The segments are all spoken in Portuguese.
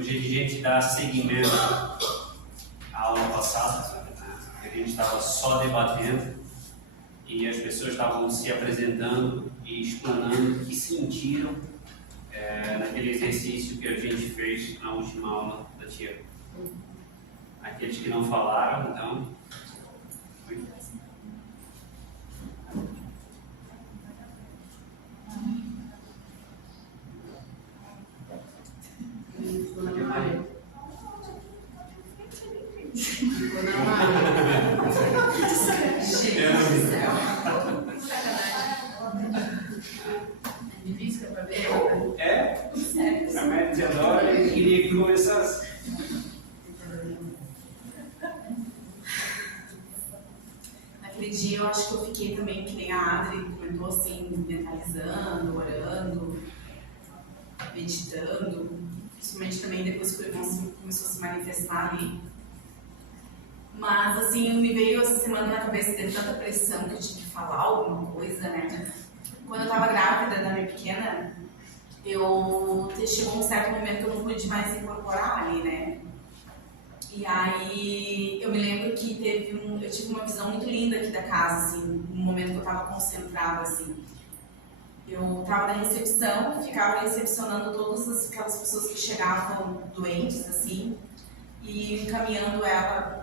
Hoje a gente dá seguimento à aula passada, né? A gente estava só debatendo e as pessoas estavam se apresentando e explanando o que sentiram naquele exercício que a gente fez na última aula da tia. Aqueles que não falaram, então... A Mary adora e queria que começasse. Naquele dia eu acho que eu fiquei também, que nem a Adri comentou, assim, mentalizando, orando, meditando, principalmente também depois que o irmão começou a se manifestar ali. Mas assim, me veio essa semana na cabeça de tanta pressão que eu tinha que falar alguma coisa, né? Quando eu estava grávida da minha pequena, chegou um certo momento que eu não pude mais incorporar ali, né? E aí eu me lembro que eu tive uma visão muito linda aqui da casa, assim, no momento que eu estava concentrada, assim. Eu estava na recepção, ficava recepcionando todas aquelas pessoas que chegavam doentes, assim, e encaminhando ela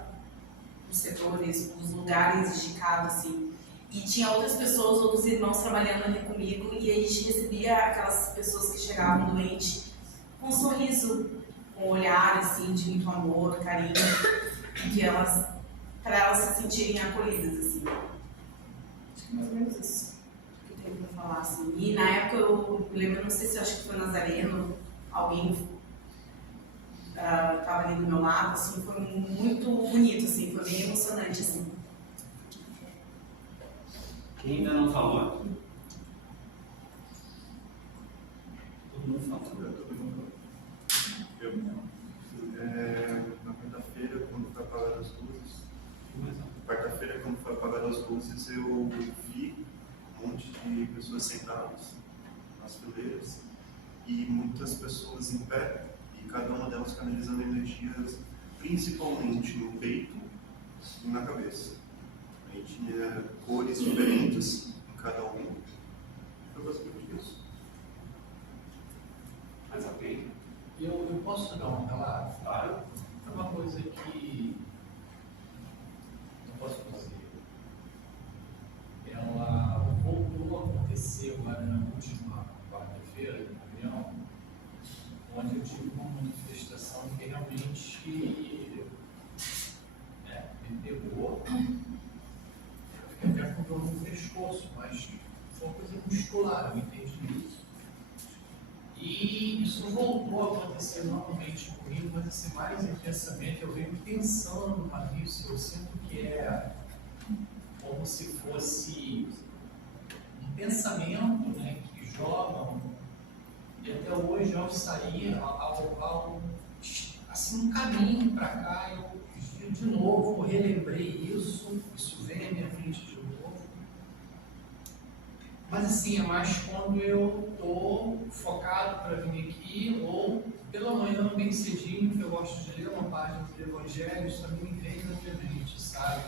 os setores, os lugares indicados, assim. E tinha outras pessoas, outros irmãos trabalhando ali comigo, e a gente recebia aquelas pessoas que chegavam doentes com um sorriso, com um olhar, assim, de muito amor, carinho, para elas se sentirem acolhidas, assim. Acho que mais ou menos isso que eu tenho para falar, assim. E na época eu lembro, não sei se eu acho que foi Nazareno, alguém estava ali do meu lado, assim, foi muito bonito, assim, foi bem emocionante, assim. Quem ainda não falou? Todo mundo falou. Eu na quarta-feira, quando foi apagada as luzes, eu vi um monte de pessoas sentadas nas fileiras e muitas pessoas em pé, e cada uma delas canalizando energias, principalmente no peito e na cabeça. Aí tinha cores diferentes em cada um. Foi basicamente isso. Mais alguém? Eu posso dar um relato? Claro. É uma coisa que eu posso fazer. Ela voltou a acontecer agora na última quarta-feira, de reunião, onde eu tive uma manifestação que realmente me pegou. Eu fiquei até com dor no pescoço, mas foi uma coisa muscular, eu entendi isso. E isso voltou a acontecer novamente comigo, mas assim, mais intensamente. Eu venho pensando nisso, eu sinto que é como se fosse um pensamento, né, que jogam, e até hoje ao sair, assim, um caminho para cá, eu de novo relembrei isso vem à minha frente de novo. Mas assim, é mais quando eu estou focado para vir aqui, ou pela manhã bem cedinho, que eu gosto de ler uma página do Evangelho, isso também vem na minha mente, sabe?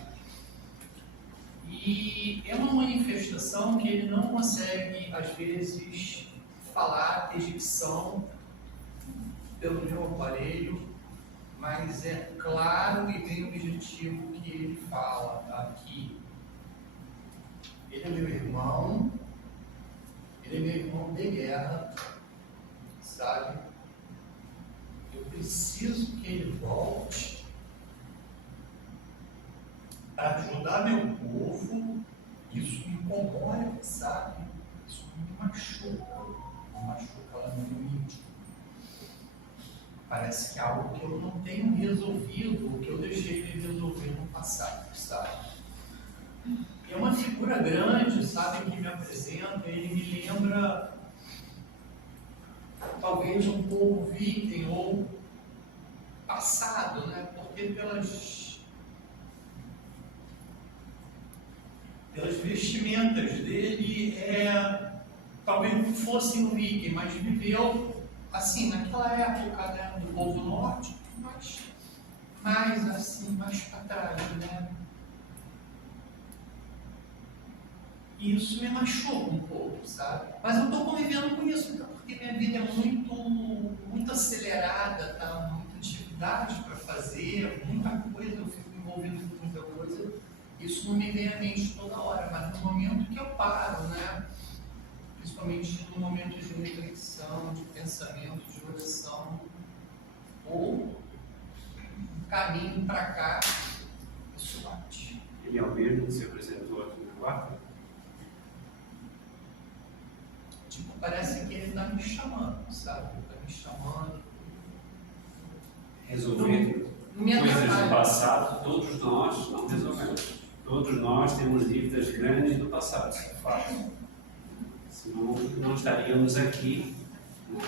E é uma manifestação que ele não consegue, às vezes, falar, ter dicção pelo meu aparelho, mas é claro e bem objetivo que ele fala aqui. Ele é meu irmão, ele é meu irmão de guerra, sabe? Eu preciso que ele volte para ajudar meu povo. Isso me comove, sabe? Isso me machuca lá no meu íntimo. Parece que é algo que eu não tenho resolvido, ou que eu deixei de resolver no passado, sabe? É uma figura grande, sabe, que me apresenta. Ele me lembra talvez um pouco viking ou passado, né? Porque pelas vestimentas dele, talvez não fosse um viking, mas viveu assim, naquela época, né, do povo norte, mais assim, mais para trás, né? E isso me machuca um pouco, sabe? Mas eu estou convivendo com isso, então, porque minha vida é muito acelerada, tá? Muita atividade para fazer, muita coisa, eu fico envolvido com muita coisa. Isso não me vem à mente toda hora, mas no momento que eu paro, né? Principalmente no momento de reflexão, de pensamento, de oração, ou um caminho para cá, isso bate. Ele é o mesmo que se apresentou aqui na quarta? Tipo, parece que ele está me chamando, sabe? Ele está me chamando. Resolver Me coisas atrapalha. do passado, todos nós não resolvemos. Todos nós temos dívidas grandes do passado, isso é fato. Senão não estaríamos aqui, né,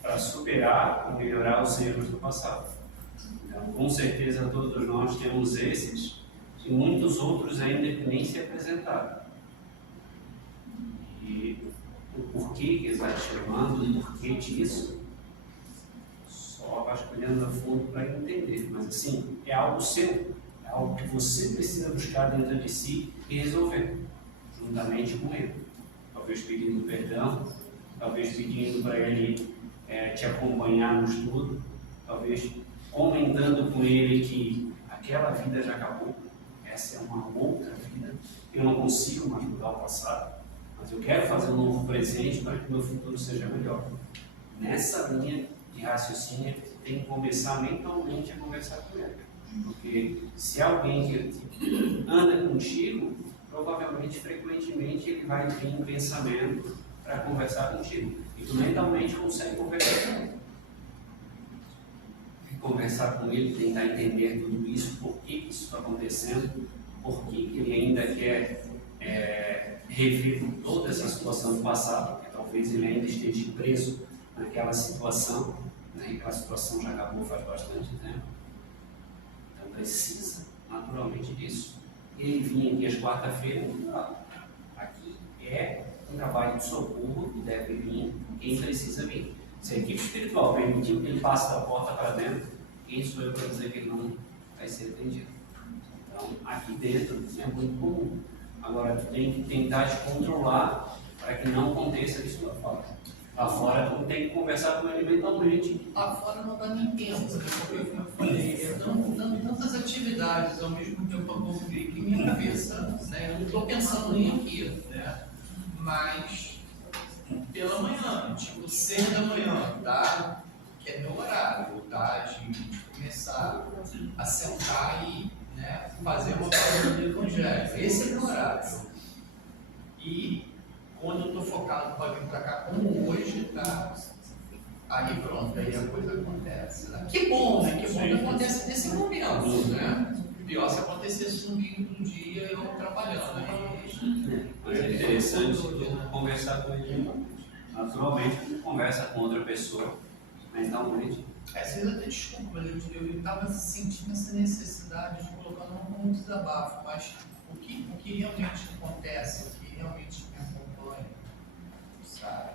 para superar e melhorar os erros do passado. Então, com certeza todos nós temos esses e muitos outros ainda que nem se apresentaram. E o porquê que ele está te chamando, o porquê disso, só vasculhando a fundo para entender. Mas assim, é algo seu, é algo que você precisa buscar dentro de si e resolver, juntamente com ele. Talvez pedindo perdão, talvez pedindo para ele te acompanhar no estudo, talvez comentando com ele que aquela vida já acabou, essa é uma outra vida, eu não consigo mais mudar o passado, mas eu quero fazer um novo presente para que o meu futuro seja melhor. Nessa linha de raciocínio, tem que começar mentalmente a conversar com ele. Porque se alguém que anda contigo, provavelmente, frequentemente, ele vai ter um pensamento para conversar contigo. E tu mentalmente consegue conversar com ele. E conversar com ele, tentar entender tudo isso, por que isso está acontecendo, por que ele ainda quer rever toda essa situação do passado, porque talvez ele ainda esteja preso naquela situação, né? E aquela situação já acabou faz bastante tempo. Então precisa, naturalmente, disso. Ele vinha aqui às quarta-feiras, aqui é um trabalho de socorro que deve vir quem precisa vir. Se a equipe espiritual permitir que ele passe da porta para dentro, quem sou eu para dizer que ele não vai ser atendido? Então, aqui dentro é muito comum. Agora, tu tem que tentar te controlar para que não aconteça isso lá fora. Lá fora, tu tem que conversar com ele mentalmente. Lá fora não dá nem tempo, né? Porque, como eu falei, dando tantas atividades ao mesmo tempo a conviver que minha cabeça, né? Eu não estou pensando nem aqui, né? Mas pela manhã, tipo 6 da manhã, tá? Que é meu horário, tá? De começar a sentar e, né, fazer uma palavra do Evangelho. Esse é meu horário. E quando eu estou focado para vir para cá, como hoje, tá? Aí pronto, aí a coisa acontece. Né? Que bom, né? Que bom que acontece nesse momento, né? Pior se acontecesse no meio do dia eu trabalhando. Mas é interessante tu conversar com ele. Naturalmente, tu conversa com outra pessoa, mentalmente. Às vezes até desculpa, mas eu estava sentindo essa necessidade de colocar não como um desabafo, mas o que realmente acontece, o que realmente me acompanha, sabe?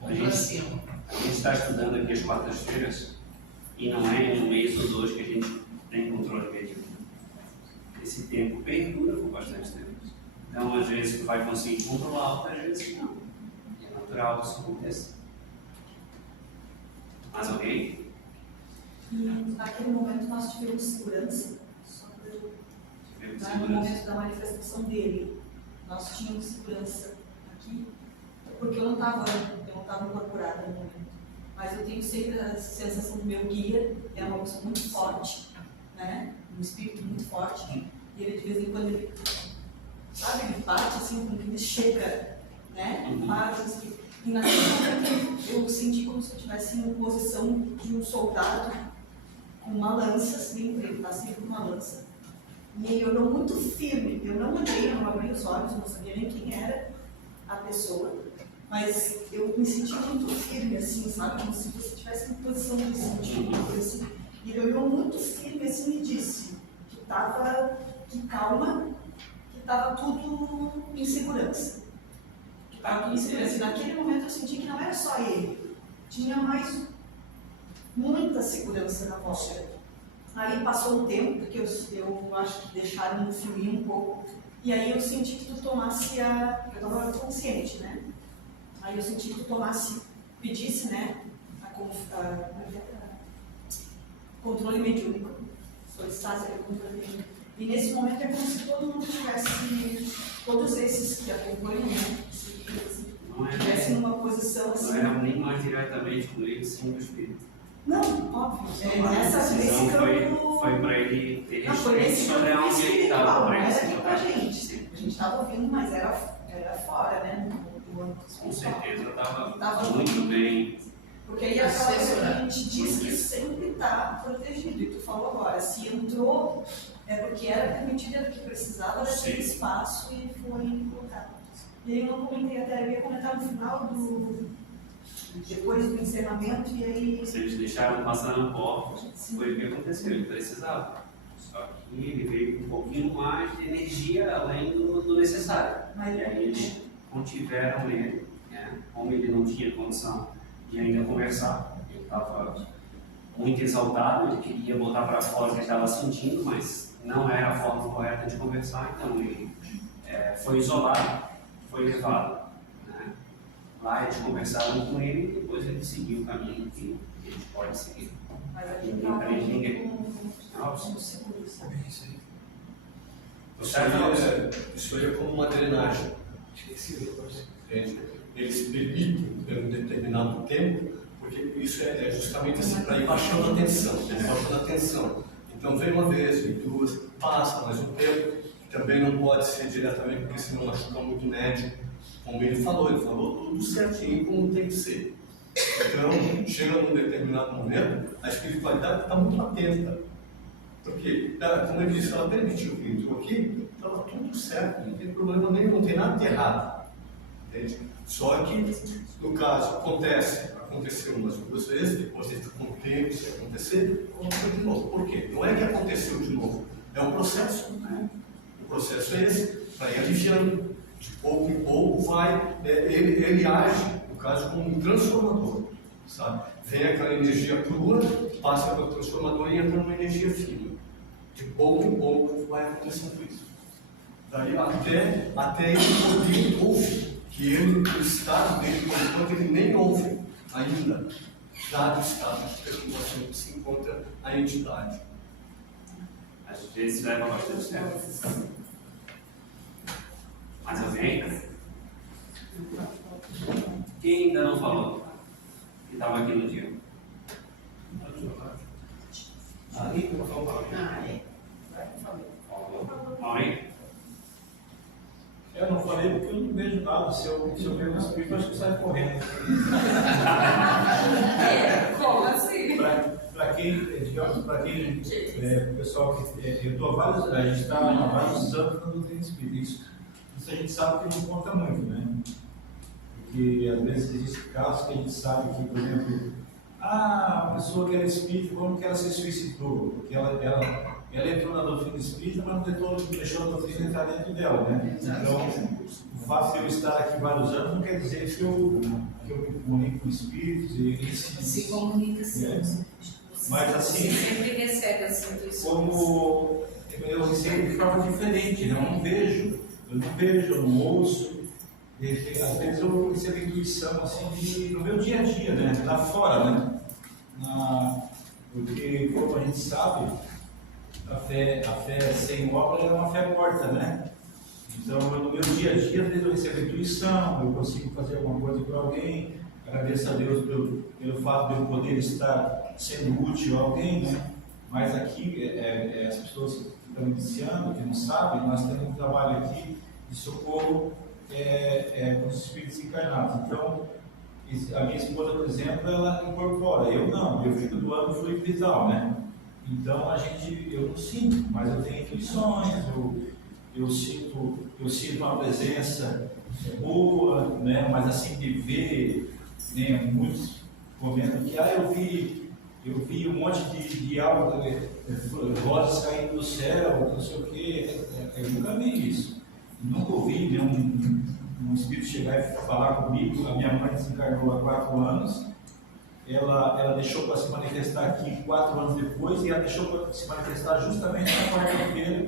Vamos pra cima. A gente está estudando aqui as quartas-feiras e não é em um mês ou dois que a gente tem controle mediúnico. Esse tempo perdura por bastante tempo. Então, às vezes, tu vai conseguir controlar, outras vezes não. E é natural que isso aconteça. Mais alguém? E naquele momento nós tivemos segurança, só para Tivemos no segurança. momento da manifestação dele, nós tínhamos segurança aqui, porque eu não estava incorporada no momento. Mas eu tenho sempre a sensação do meu guia, é uma pessoa muito forte, né? Um espírito muito forte. E ele, de vez em quando, ele, sabe, ele bate assim, como que ele chega, né? Bate assim. E naquele momento eu senti como se eu estivesse em posição de um soldado com uma lança, sempre, ele está sempre com uma lança. E ele olhou muito firme, eu não olhei, eu não abri os olhos, não sabia nem quem era a pessoa, mas eu me senti muito firme, assim, sabe, como se você estivesse em posição de sentir uma coisa assim. E ele olhou muito firme assim e disse que calma, que estava tudo em segurança. Aqui em segurança. Naquele momento eu senti que não era só ele, tinha mais muita segurança na volta. Aí passou um tempo, porque eu acho que deixaram fluir um pouco, e aí eu senti que tu tomasse eu estava consciente, né? Aí eu senti que tu pedisse, né, controle mediúnico, solicitasse aquele controle mediúnico. E nesse momento é como se todo mundo tivesse, todos esses que acompanham, né, tivessem numa posição assim. Não era nem mais diretamente com ele, sim com o espírito. Não, óbvio. A decisão foi para ele ter respeito sobre onde ele estava. Não era aqui com a gente. A gente estava ouvindo, mas era fora, né? Com certeza estava muito bem. Porque aí a gente diz que sempre está protegido. E tu falou agora, se entrou, é porque era permitido, era que precisava daquele espaço e foi colocado. E aí eu não comentei até, eu ia comentar no final depois do encerramento, e aí... Se eles deixaram passar na porta, foi o que aconteceu, ele precisava. Só que ele veio com um pouquinho mais de energia além do necessário. E aí eles contiveram ele, né? Como ele não tinha condição de ainda conversar, ele estava muito exaltado, ele queria botar para fora o que ele estava sentindo, mas não era a forma correta de conversar, então ele foi isolado, foi levado. Lá eles conversaram com ele e depois ele seguiu o caminho que eles podem seguir. Mas aqui Ninguém prende ninguém. Isso aí é como uma drenagem. Eles permitem por um determinado tempo, porque isso é justamente assim, para ir baixando a tensão. Então vem uma vez, vem duas, passa mais um tempo, também não pode ser diretamente, porque senão machuca muito o médico. Como ele falou tudo certinho como tem que ser. Então, chega num determinado momento, a espiritualidade está muito atenta. Porque, como ele disse, ela permitiu que entrou aqui, estava tudo certo, não tem problema nenhum, não tem nada de errado. Entende? Só que, no caso, aconteceu umas duas vezes, depois de um tempo se acontecer, aconteceu de novo. Por quê? Não é que aconteceu de novo, é um processo. Né? O processo é esse, vai aliviando. De pouco em pouco ele age, no caso, como um transformador, sabe? Vem aquela energia crua, passa pelo transformador e entra numa energia fina. De pouco em pouco vai acontecendo isso. Daí até ele poder ouvir, que o estado dele, por enquanto, ele nem ouve ainda, dado o estado de perturbação que se encontra a entidade. Às vezes leva bastante tempo. Mais alguém? Quem ainda não falou? Que estava aqui no dia? Ali, por favor. Alguém? Eu não falei porque eu não vejo nada. Se eu ver um espírito, acho que eu saio correndo. Como assim? Para quem, digamos, o pessoal que. A gente está há vários anos na doutrina espírita. Isso a gente sabe que não conta muito, né? Porque às vezes existem casos que a gente sabe que, por exemplo, a pessoa que era espírita, como que ela se suicidou? Porque ela entrou na doutrina espírita, mas não deixou a doutrina entrar dentro dela, né? Então, o fato de eu estar aqui vários anos não quer dizer que eu me comunico com espíritos e se comunica sim. Mas assim, você sempre recebe as intuições. como eu recebo de forma diferente, né? Eu não vejo, eu não ouço. Às vezes eu recebo intuição assim, no meu dia a dia, né? Lá fora, né? Porque, como a gente sabe, a fé sem obra é uma fé morta, né? Então, no meu dia a dia, às vezes eu recebo intuição, eu consigo fazer alguma coisa para alguém, agradeço a Deus pelo fato de eu poder estar sendo útil a alguém, né? Mas aqui, as pessoas que estão iniciando, que não sabem, nós temos um trabalho aqui de socorro com os espíritos encarnados. Então, a minha esposa, por exemplo, ela incorpora, eu não, eu fico doando fluido vital, né? Então, eu não sinto, mas eu tenho intuições, eu sinto uma presença boa, né? Mas assim, de ver, né? Muitos comentam que, eu vi um monte de algo, rosas caindo do céu, não sei o quê, eu nunca vi isso. Nunca ouvi um espírito chegar e falar comigo. A minha mãe desencarnou há 4 anos, ela deixou para se manifestar aqui 4 anos depois, e ela deixou para se manifestar justamente na quarta-feira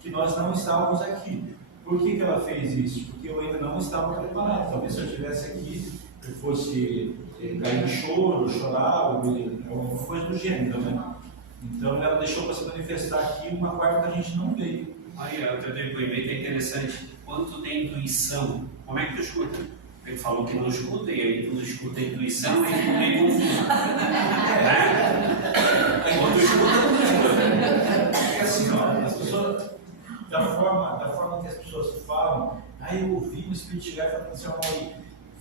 que nós não estávamos aqui. Por que ela fez isso? Porque eu ainda não estava preparado. Talvez se eu estivesse aqui, eu fosse cair em choro, chorar, alguma coisa do gênero, né? Então ela deixou para se manifestar aqui uma quarta que a gente não veio. Aí, o teu depoimento é interessante. Quando tu tem intuição, como é que tu escuta? Ele falou que não escuta, e aí tu escuta a intuição e tu meio confuso. Quando tu escuta, tu escuta. É assim, ó, as pessoas, da forma que as pessoas falam, eu ouvi o espírito chegar e falar assim, ó,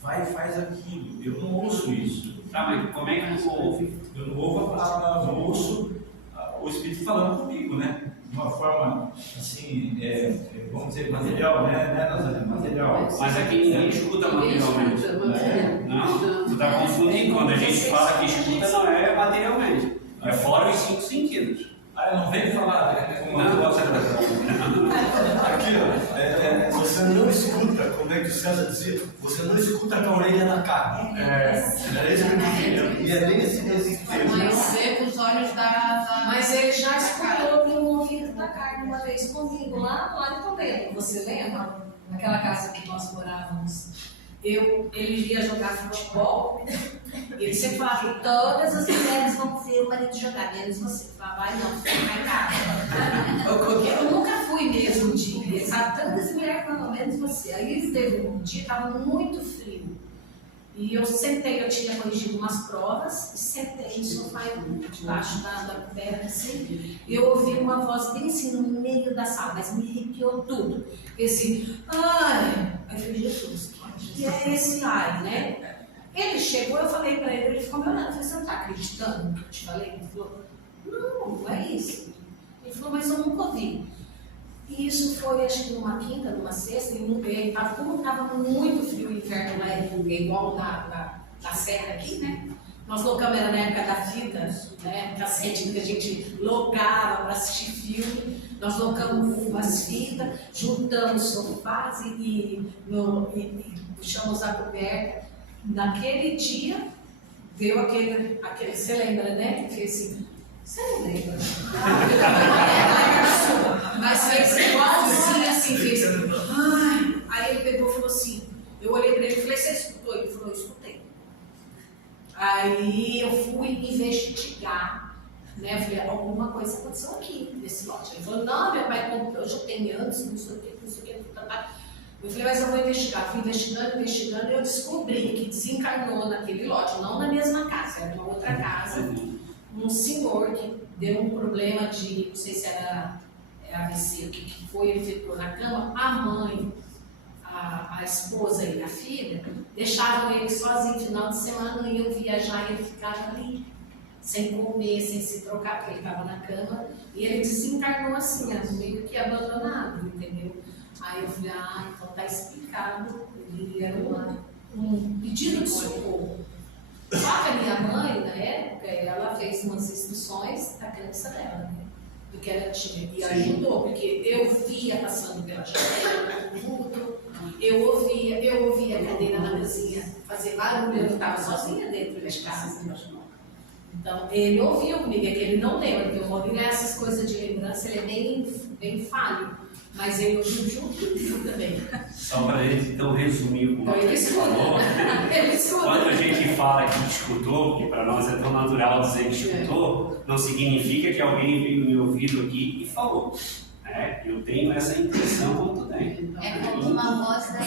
vai e faz aquilo. Eu não ouço isso. Tá, mas como é que tu ouve? Eu não ouvo a palavra, eu ouço o espírito falando comigo, né? De uma forma, assim, vamos dizer, material, né, Nazaré? Material. Mas aqui ninguém escuta materialmente. Não, tu está confundindo. Quando a gente fala que escuta, não é materialmente. É fora os 5 sentidos. Eu não venho falar com uma voz. Aqui, ó, você não escuta, como é que o César dizia, você não escuta com a orelha na carne. Era isso que eu dizia. E é bem esse termo. Mas vê com os olhos da... Mas ele já escutou no ouvido da carne uma vez comigo, lá em Toledo. Você lembra? Naquela casa que nós morávamos. Ele ia jogar futebol, e ele sempre falava que todas as mulheres vão ver o marido jogar, menos você. Vai não, fica em casa. Eu nunca fui mesmo de sabe, tantas mulheres, pelo menos você. Aí teve um dia, estava muito frio. E eu sentei, eu tinha corrigido umas provas, e sentei no sofá, debaixo da coberta, assim, e eu ouvi uma voz bem assim no meio da sala, mas me arrepiou tudo. E assim, ai, aí eu falei, Jesus, que é esse ai, né? Ele chegou, eu falei pra ele ficou me olhando, eu falei, você não tá acreditando no que eu te falei? Ele falou, não é isso. Ele falou, mas eu nunca ouvi. E isso foi, acho que numa quinta, numa sexta, e como estava muito frio, o inverno lá é igual da serra aqui, né? Nós locamos, era na época da fita, né? Cassete que a gente locava para assistir filme. Nós locamos umas fitas, juntamos sofás e puxamos a coberta. Naquele dia, deu aquele você lembra, né? Que fez assim. Você não lembra? Mas fez igualzinho assim, fez. Ai. Aí ele pegou e falou assim. Eu olhei para ele e falei, você escutou? Ele falou, eu escutei. Aí eu fui investigar, né? Eu falei, alguma coisa aconteceu aqui nesse lote. Ele falou, não, meu pai comprou, eu já tenho anos, não sei o que, não sei o que, eu falei, mas eu vou investigar. Fui investigando, e eu descobri que desencarnou naquele lote, não na mesma casa, era uma outra casa. Um senhor que deu um problema de, não sei se era AVC, o que foi, ele ficou na cama, a mãe, a esposa e a filha, deixavam ele sozinho no final de semana, iam viajar e ele ficava ali, sem comer, sem se trocar, porque ele estava na cama, e ele desencarnou assim, meio que abandonado, entendeu? Aí eu falei, então está explicado, ele era um pedido de socorro. Só que a minha mãe, na época, ela fez umas instruções da crença dela, né? Do que ela tinha. E ajudou, porque eu via passando pela janela, no vulto, eu ouvia a cadeira na cozinha fazer barulho, eu não estava sozinha dentro de casa. Então, ele ouvia comigo, é que ele não lembra, porque o Rodrigo, essas coisas de lembrança, ele é bem falho. Mas ele ouviu junto comigo também. Só para ele então resumir o que você falou. Quando a gente fala que escutou, que para nós é tão natural dizer que escutou, não significa que alguém veio me ouvido aqui e falou. Eu tenho essa impressão como tu tem. É como uma voz do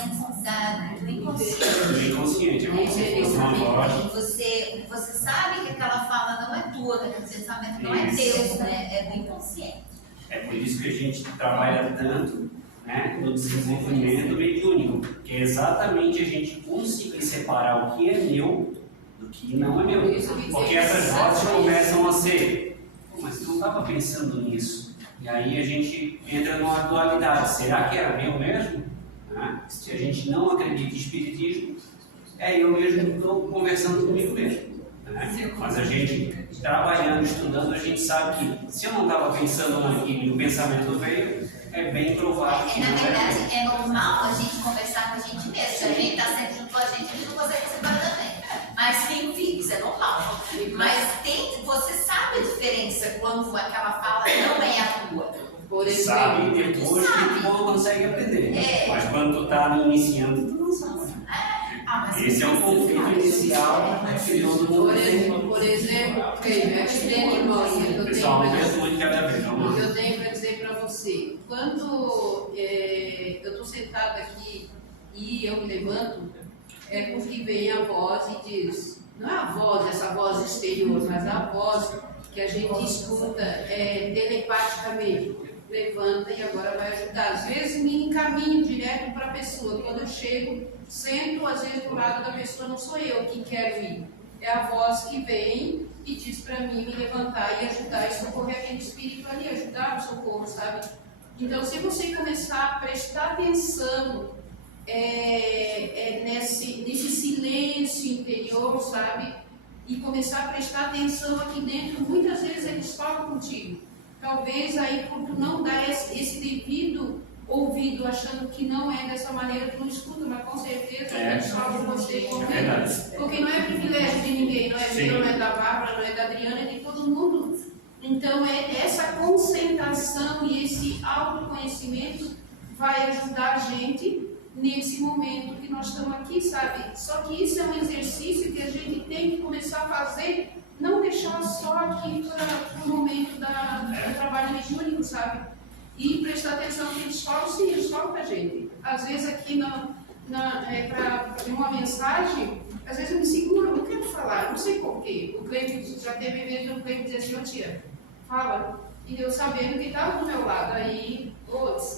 inconsciente. Do inconsciente, é como se fosse uma voz. Você sabe que aquela fala não é tua, que aquele pensamento não é teu, né? É do inconsciente. É por isso que a gente trabalha tanto, né, no desenvolvimento mediúnico, que é exatamente a gente conseguir separar o que é meu do que não é meu. Porque essas vozes começam a ser, mas eu não estava pensando nisso. E aí a gente entra numa dualidade. Será que era meu mesmo? Se a gente não acredita em espiritismo, eu mesmo estou conversando comigo mesmo. Mas a gente, trabalhando, estudando, a gente sabe que se eu não estava pensando naquilo e o pensamento veio, é bem provável que Na não verdade, é. é normal a gente conversar com gente mesmo. Se a gente tá sempre junto com a gente não consegue separar também. Mas tem filhos, é normal. Mas você sabe a diferença quando aquela fala não é a tua. Por exemplo, Sabe depois que tu consegue aprender. Mas quando tu tá iniciando, tu não sabe. Esse é o conflito inicial que todo mundo por exemplo, pessoal, um de cada vez. Vamos lá. eu tenho para dizer para você, quando eu estou sentada aqui e eu me levanto, é porque vem a voz e diz, não é a voz, essa voz exterior, mas a voz que a gente escuta telepaticamente. Levanta e agora vai ajudar. Às vezes me encaminho direto para a pessoa. Quando eu chego, sento às vezes do lado da pessoa, não sou eu que quero ir. É a voz que vem e diz para mim me levantar e ajudar e socorrer aquele espírito ali, ajudar o socorro, sabe? Então, se você começar a prestar atenção nesse silêncio interior, sabe? E começar a prestar atenção aqui dentro, muitas vezes eles falam contigo. Talvez aí, por tu não dar esse devido ouvido, achando que não é dessa maneira, tu não escuta, mas com certeza eles falam com você comigo. Porque não é privilégio de ninguém, não é meu, não é da Bárbara, não é da Adriana, é de todo mundo. Então, essa concentração e esse autoconhecimento vai ajudar a gente nesse momento que nós estamos aqui, sabe? Só que isso é um exercício que a gente tem que começar a fazer. Não deixar só aqui para o momento do trabalho mediúnico, sabe? E prestar atenção no que eles falam, sim, eles falam para a gente. Às vezes aqui para uma mensagem, às vezes eu me seguro, não quero falar, não sei porquê. O Cleide já teve vezes o Cleide dizer assim, ô tia, fala. E eu sabendo que estava do meu lado, aí,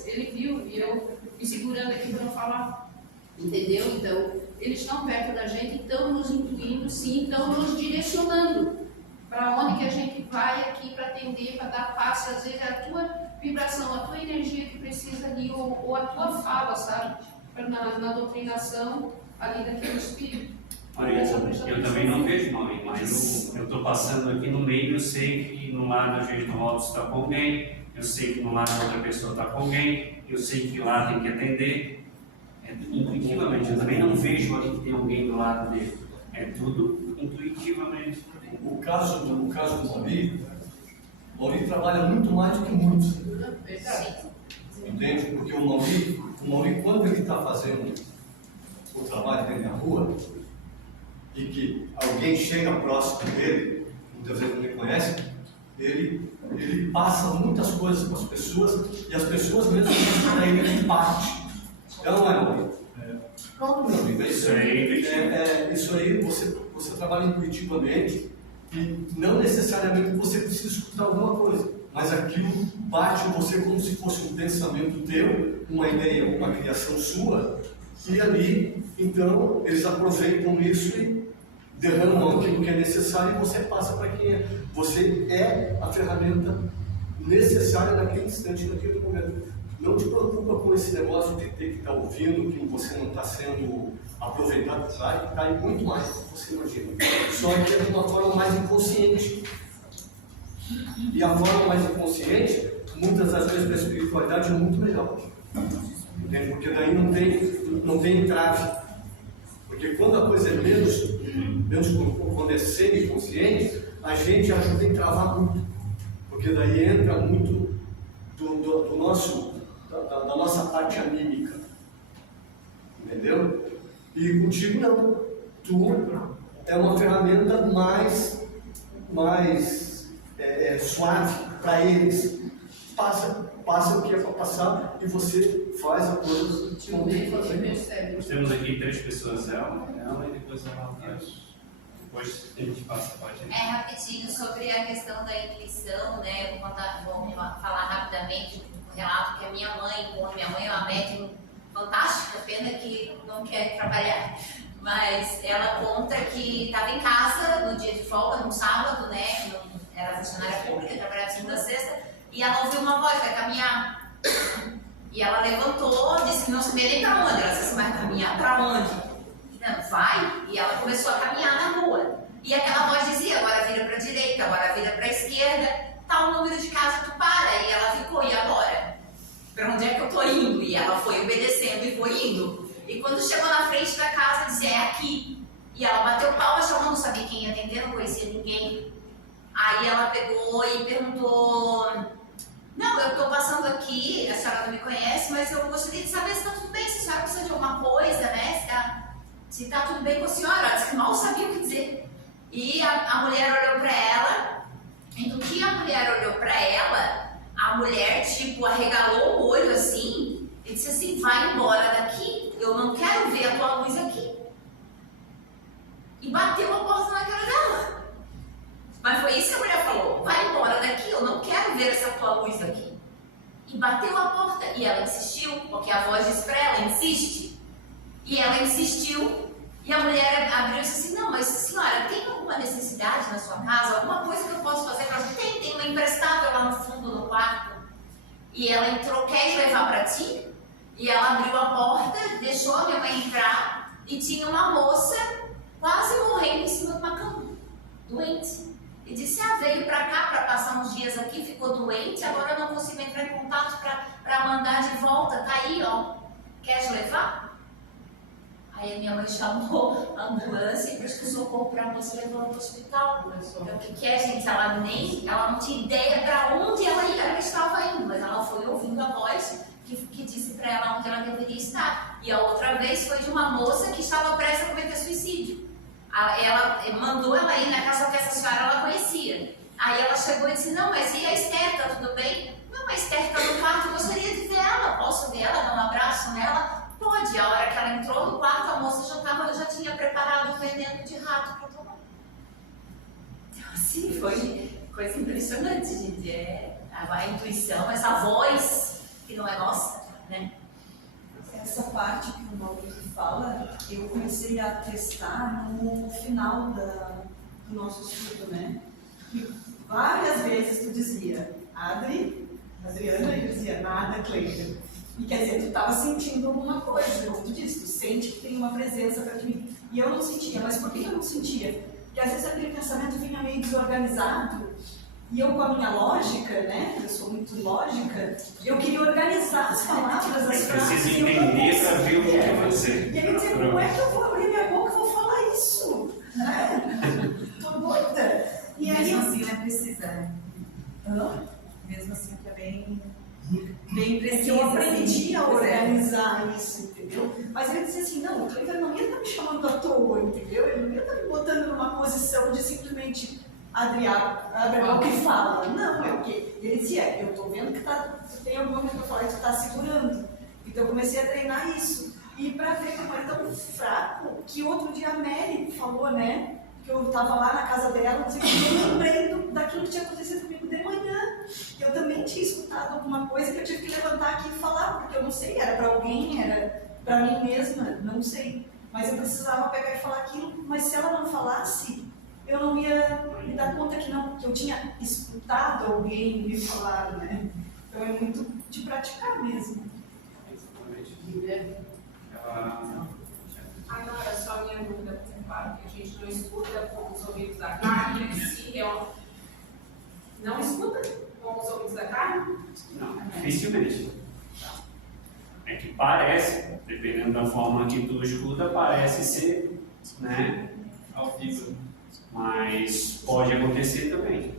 ele viu e eu me segurando aqui para não falar. Entendeu? Então, eles estão perto da gente, estão nos incluindo, sim, estão nos direcionando para onde que a gente vai aqui para atender, para dar passe. Às vezes é a tua vibração, a tua energia que precisa ali, ou a tua fala, sabe? Na doutrinação ali daquele espírito. Olha, eu também não vejo nome, mas eu estou passando aqui no meio, eu sei que no lado às vezes do Robson está com alguém, eu sei que no lado da outra pessoa está com alguém, eu sei que lá tem que atender. Intuitivamente, eu também não vejo ali que tem alguém do lado dele. É tudo intuitivamente. O caso do Mauri trabalha muito mais do que muitos. Entende? Porque o Mauri, quando ele está fazendo o trabalho dele na rua, e que alguém chega próximo dele, muitas vezes não reconhece, ele passa muitas coisas para as pessoas, e as pessoas mesmo dizem para ele que parte. Não é, Mauri? Pronto, meu amigo, é isso aí. Isso aí, você trabalha intuitivamente, e não necessariamente você precisa escutar alguma coisa, mas aquilo bate em você como se fosse um pensamento teu, uma ideia, uma criação sua, e ali, então, eles aproveitam isso e derramam aquilo que é necessário e você passa para quem é. Você é a ferramenta necessária naquele instante, naquele momento. Não te preocupa com esse negócio de ter que estar ouvindo, que você não está sendo aproveitado, cai muito mais do que você imagina. Só que é de uma forma mais inconsciente. E a forma mais inconsciente, muitas das vezes, da espiritualidade é muito melhor. Entende? Porque daí não tem entrave. Porque quando a coisa é menos quando é semi-consciente, a gente ajuda a entravar muito. Porque daí entra muito do nosso... Da nossa parte anímica, entendeu? E contigo não, tu é uma ferramenta mais suave para eles, passa o que é para passar e você faz a coisa que não tem que fazer. Nós temos aqui 3 pessoas, ela e depois ela atrás. Depois a gente passa a página. Rapidinho sobre a questão da intuição, né? Vamos falar rapidamente um relato que a minha mãe é uma médium fantástica, pena que não quer trabalhar. Mas ela conta que estava em casa no dia de folga, no sábado, né? Era funcionária pública, trabalhava de segunda a sexta, e ela ouviu uma voz, vai caminhar. E ela levantou, disse que não sabia nem para onde. Ela disse, vai caminhar para onde? Não, vai. E ela começou a caminhar na rua. E aquela voz dizia, agora vira para a direita, agora vira para a esquerda, tal número de casa tu para. E ela ficou, e agora? Para onde é que eu estou indo? E ela foi obedecendo e foi indo. E quando chegou na frente da casa, disse, é aqui. E ela bateu palma, chamou, não sabia quem ia atender, não conhecia ninguém. Aí ela pegou e perguntou, não, eu estou passando aqui, a senhora não me conhece, mas eu gostaria de saber se está tudo bem, se a senhora precisa de alguma coisa, né? Se está tudo bem com a senhora. Ela disse que mal sabia o que dizer. E a mulher olhou para ela, e no que a mulher olhou para ela, a mulher, tipo, arregalou o olho assim, e disse assim, vai embora daqui, eu não quero ver a tua luz aqui. E bateu a porta na cara dela. Mas foi isso que a mulher falou, vai embora daqui, eu não quero ver essa tua luz aqui. E bateu a porta, e ela insistiu, porque a voz disse para ela, insiste. E ela insistiu, e a mulher abriu e disse assim, não, mas senhora, tem alguma necessidade na sua casa, alguma coisa que eu posso fazer para você? Tem uma emprestável lá no fundo do quarto. E ela entrou, quer levar para ti? E ela abriu a porta, deixou a minha mãe entrar, e tinha uma moça quase morrendo em cima de uma cama, doente. E disse, veio para cá para passar uns dias aqui, ficou doente, agora eu não consigo entrar em contato para mandar de volta, tá aí, ó, queres levar? Aí a minha mãe chamou a ambulância e prestou socorro para a moça, levou para o hospital. Então, o que é, gente? Ela não tinha ideia para onde ela estava indo, mas ela foi ouvindo a voz que disse para ela onde ela deveria estar. E a outra vez foi de uma moça que estava prestes a cometer suicídio. Ela mandou ela ir na casa que essa senhora ela conhecia. Aí ela chegou e disse, não, mas e a Esther, tá tudo bem? Não, a Esther está no quarto, eu gostaria de ver ela, posso ver ela, dar um abraço nela? Pode. A hora que ela entrou no quarto, a moça já tinha preparado o veneno de rato para tomar. Então assim, foi coisa impressionante, gente. A intuição, essa voz que não é nossa, né? Essa parte que o Maurício fala, eu comecei a testar no final do nosso estudo, né? E várias vezes tu dizia, Adriana, e dizia, nada, Cleiton. E quer dizer, tu estava sentindo alguma coisa, como tu disse, tu sente que tem uma presença para ti. E eu não sentia, mas por que eu não sentia? Porque às vezes aquele pensamento vinha meio desorganizado, e eu com a minha lógica, né, eu sou muito lógica, eu queria organizar as palavras, as frases. Precisa entender para ver o que vai fazer. E aí eu dizia, como é que eu vou abrir minha boca e vou falar isso? Né? Tô doida. E aí, mesmo assim, não é precisa, né? Mesmo assim, é bem preciso. Eu aprendi a assim, organizar isso, entendeu? Mas ele dizia assim, não, o Cleiton não ia estar me chamando à toa, entendeu? Ele não ia estar me botando numa posição de simplesmente Adriana, o que fala. Não, é o quê? Ele dizia, eu estou vendo que tem alguma coisa para falar e tu está segurando. Então eu comecei a treinar isso. E para ver como é tão fraco, que outro dia a Mary falou, né? Que eu estava lá na casa dela, e eu lembrei daquilo que tinha acontecido comigo de manhã. Eu também tinha escutado alguma coisa que eu tive que levantar aqui e falar, porque eu não sei, era para alguém, era para mim mesma, não sei. Mas eu precisava pegar e falar aquilo, mas se ela não falasse, eu não ia me dar conta que eu tinha escutado alguém me falar, né? Então é muito de praticar mesmo. Agora, só a minha dúvida principal, que a gente não escuta com os ouvidos da carne, não escuta com os ouvidos da carne? Não, dificilmente. É que parece, dependendo da forma que tu escuta, parece ser, né, ao vivo. Mas pode acontecer também.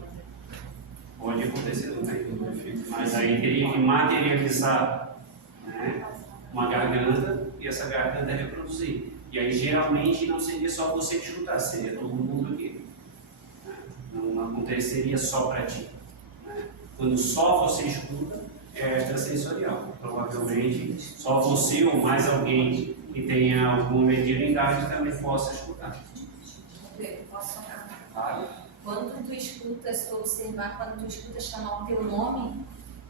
Pode acontecer também. Mas aí teria que materializar, né, uma garganta e essa garganta reproduzir. E aí geralmente não seria só você escutar, seria todo mundo aqui. Né? Não aconteceria só para ti. Né? Quando só você escuta, é extrasensorial. Provavelmente só você ou mais alguém que tenha alguma mediunidade também possa escutar. Posso falar? Claro. Quando tu escutas, tu observar, quando tu escutas chamar o teu nome,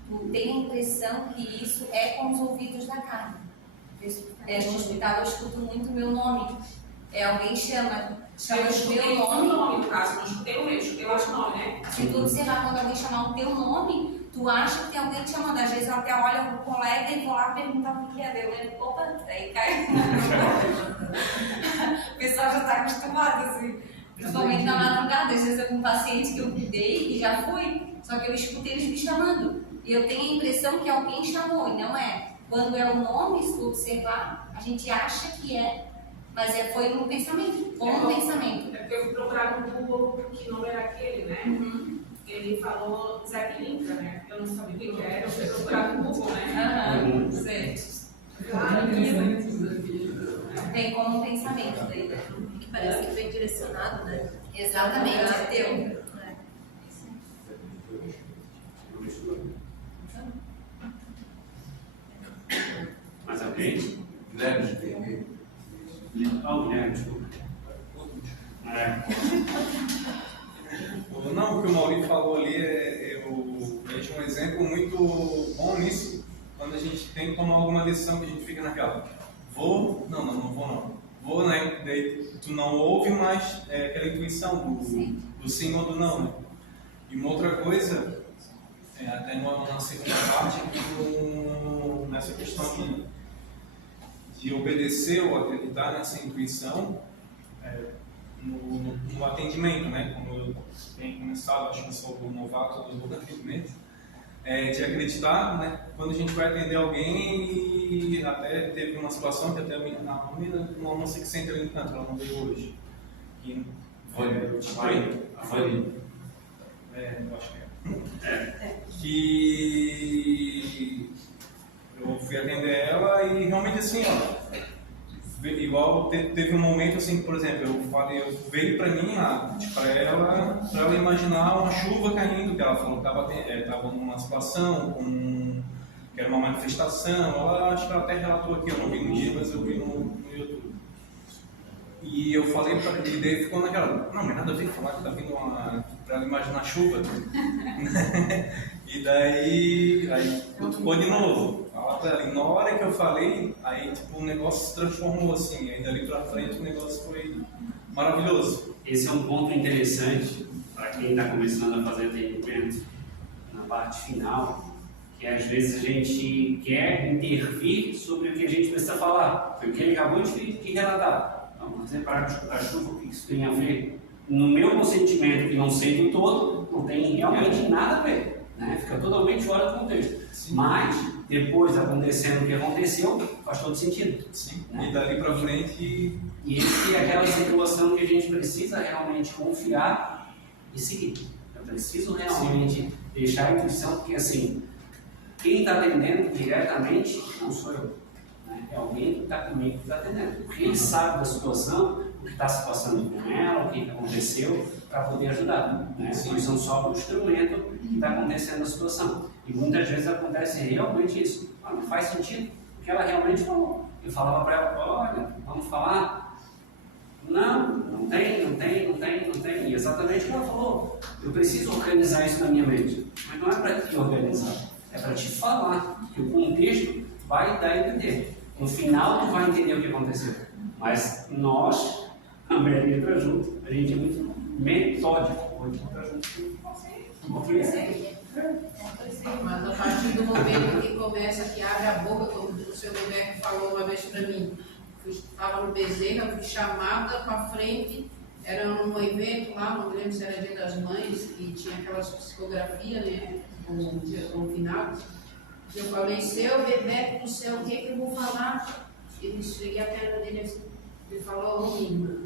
tu tem a impressão que isso é com os ouvidos da carne. No hospital eu escuto muito meu nome. Alguém chama o meu nome. No caso, não escutei o meu, escutei o nome, né? Se tu observar quando alguém chamar o teu nome, tu acha que tem alguém te chamando. Às vezes eu até olho pro colega e vou lá perguntar o que é. Eu lembro, opa, aí cai. O pessoal já está acostumado, assim. Principalmente na madrugada. Às vezes eu com um paciente que eu cuidei e já fui, só que eu escuto eles me chamando. E eu tenho a impressão que alguém chamou, e não é. Quando é o nome, se tu observar, a gente acha que é, mas foi um pensamento, um pensamento. É porque eu fui procurar no Google que nome era aquele, né? Uhum. Ele falou Zé Pilintra, né? Eu não sabia o que era, eu fui procurar no Google, né? Aham, certo. Tem como um pensamento daí, né? Que parece que vem direcionado, né? Exatamente, é teu. Mais alguém? Guilherme. Guilherme, desculpa. Não, o que o Maurício falou ali, eu vejo um exemplo muito bom nisso, quando a gente tem que tomar alguma decisão que a gente fica naquela, vou, não vou não, vou, né, daí tu não ouve mais aquela intuição do sim ou do não, né? E uma outra coisa, até na segunda parte, nessa questão de obedecer ou acreditar nessa intuição, no atendimento, né? Como eu tenho começado, acho que sou o novato do atendimento, de acreditar, né? Quando a gente vai atender alguém e até teve uma situação que até uma moça que senta ali no canto, ela não veio hoje. Foi. Eu acho que que eu fui atender ela e realmente assim, igual teve um momento assim, por exemplo, eu veio para mim, para ela imaginar uma chuva caindo, que ela falou que estava numa situação, que era uma manifestação, acho que ela até relatou aqui, eu não vi no dia, mas eu vi no YouTube. E eu falei para ele, daí ficou naquela, não, mas nada a ver falar que está vindo para ela imaginar chuva. E daí ficou de novo. E na hora que eu falei, aí tipo, o negócio se transformou assim, aí dali pra frente o negócio foi maravilhoso. Esse é um ponto interessante para quem está começando a fazer atendimento na parte final, que às vezes a gente quer intervir sobre o que a gente precisa falar. Foi o que ele acabou de relatar. Vamos dizer, para escutar chuva, o que isso tem a ver? No meu consentimento, que não sei do todo, não tem realmente nada a ver, né? Fica totalmente fora do contexto. Sim. Mas, depois acontecendo o que aconteceu, faz todo sentido. Sim. Né? E dali para frente. E esse é aquela situação que a gente precisa realmente confiar e seguir. Eu preciso realmente deixar a intuição, porque assim, quem está atendendo diretamente não sou eu. Né? É alguém que está comigo que está atendendo. Porque ele sabe da situação, o que está se passando com ela, o que aconteceu, para poder ajudar. Né? Nós somos só o instrumento que está acontecendo a situação. E muitas vezes acontece realmente isso. Não faz sentido o que ela realmente falou. Eu falava para ela, olha, vamos falar? Não tem. E exatamente o que ela falou. Eu preciso organizar isso na minha mente. Mas não é para te organizar, é para te falar. Que o contexto vai dar a entender. No final tu vai entender o que aconteceu. Mas nós, a maioria está junto, a gente é muito metódico. Hoje está junto. Mas a partir do momento que começa, que abre a boca, como o seu Bebeco falou uma vez para mim, estava no Bezerra, fui chamada para frente, era num evento lá, não me lembro se era Dia das Mães, e tinha aquelas psicografias, né, com finados. Eu falei, seu Bebeco do céu, o que eu vou falar? Ele esfreguei a perna dele assim. Ele falou,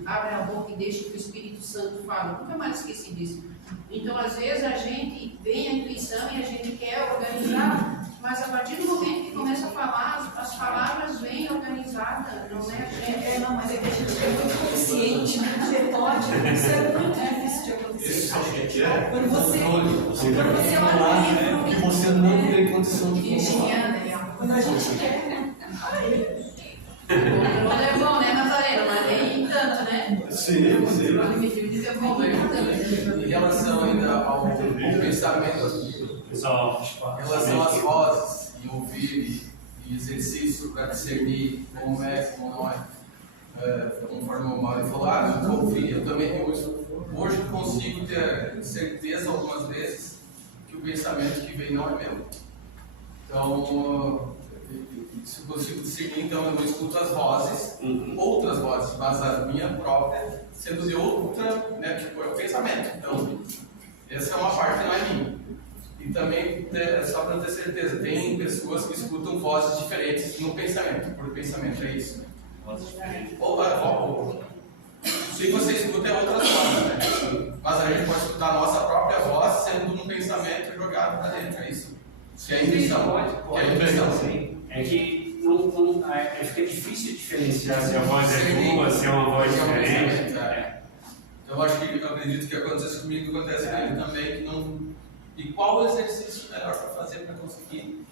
abre a boca e deixa que o Espírito Santo fale. Nunca mais esqueci disso. Então, às vezes, a gente vem a intuição e a gente quer organizar, mas a partir do momento que começa a falar, as palavras vêm organizadas, não é a gente. Não, mas é que a gente é muito consciente, muito metódico, isso é muito difícil de acontecer. Esse sabe o que é? Quando você olha que você não tem condição de controlar. Quando a gente quer, O controle é bom, né, Nazareno? Mas nem tanto, né? Sim. O objetivo de ser bom, Em relação ainda ao pensamento, Pessoal, em relação às vozes e ouvir e exercício para discernir como é, como não é, conforme o Mário falou, eu ouvi, eu também hoje consigo ter certeza algumas vezes que o pensamento que vem não é meu. Então, se eu consigo discernir, então eu escuto as vozes, outras vozes, mas a minha própria, sendo de outra, né, tipo, é o pensamento. Então, essa é uma parte que não é minha. E também, só para ter certeza, tem pessoas que escutam vozes diferentes no pensamento, por pensamento, é isso? Vozes diferentes. Se você escuta é outras vozes, né? Mas a gente pode escutar a nossa própria voz sendo um pensamento jogado para dentro, é isso? Se é intuição, Pode, sim. É que fica difícil diferenciar se a voz é tua, se é uma voz diferente. Então eu acredito que acontece comigo, acontece com ele também, que não... E qual o exercício melhor para fazer para conseguir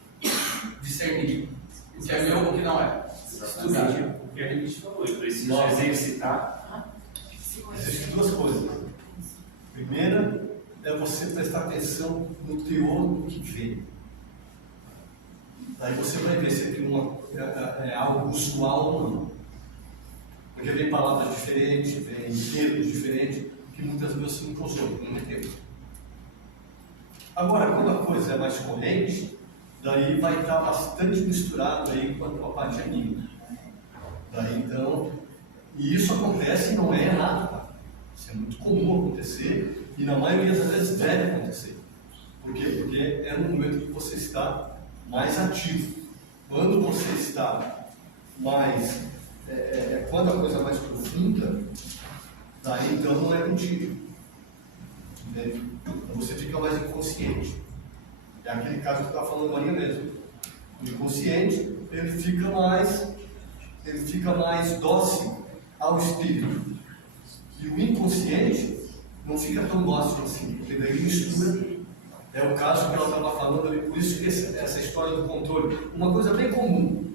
discernir o que é meu ou o que não é? Estudar. O que a gente falou, eu preciso exercitar. Existem duas coisas. Primeira é você prestar atenção no teor do que vem. Daí você vai ver se aquilo é algo usual ou não. Porque vem palavras diferentes, vem termos diferentes, que muitas vezes você não usou, não entendeu. Agora, quando a coisa é mais corrente, daí vai estar bastante misturado aí com a parte anímica. Daí então, e isso acontece e não é errado, tá? Isso é muito comum acontecer e na maioria das vezes deve acontecer. Por quê? Porque é no momento que você está mais ativo. Quando você está mais, quando a coisa é mais profunda, daí então não é contigo. Entende? Você fica mais inconsciente. É aquele caso que eu estava falando ali mesmo. O inconsciente, ele fica mais dócil ao espírito. E o inconsciente não fica tão dócil assim, porque daí mistura. É o caso que ela estava falando ali, por isso que essa história do controle, uma coisa bem comum.